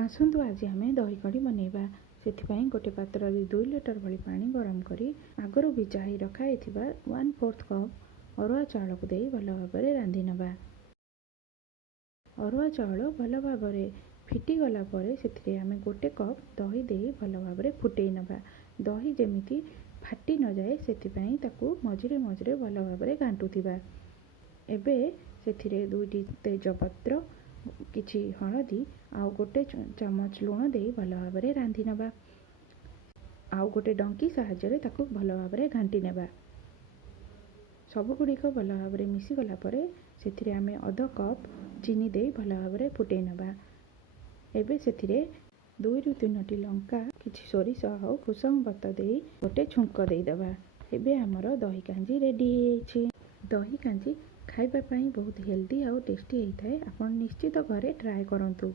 आसतु आज आम दही कढ़ी बनैबा। से गोटे पात्र 2 लिटर भली पानी गरम करी आगरू भिजाई रखाई 1/4 कप अरुआ चाउल को दे भल भाव रांधि नबा। अरुआ चाउल भल भाव फिटी गला परे से आम गोटे कप दही दे भल भाव फुटई नबा। दही जेमिति फाटी न जाए से ताकू मझिरे मझिरे भल भाव घांटुथिबा। एबे से 2टी तेजपत्र किछि हलदी आउ गोटे चामच लुण दे भल भाव रांधि नबा। आउ गोटे डंकी साहाय्य ताकू भल भाव घांटी नेबा। सबुगुड़िक भल भाव मिसी गला परे से आम अध कप चीनी दे भल भाव फुटई नबा। एबे से 2 ରୁ 3ଟି लंका किछि सोरिष आउ भृषंग पत्र दे गोटे छुंक दे दबा। एबे हमर दही कांजी रेडी होइछि। दही कांजी खाइबा पई बहुत हेल्दी आउ टेस्टी होता है। आपण निश्चित घरे ट्राए करंतु।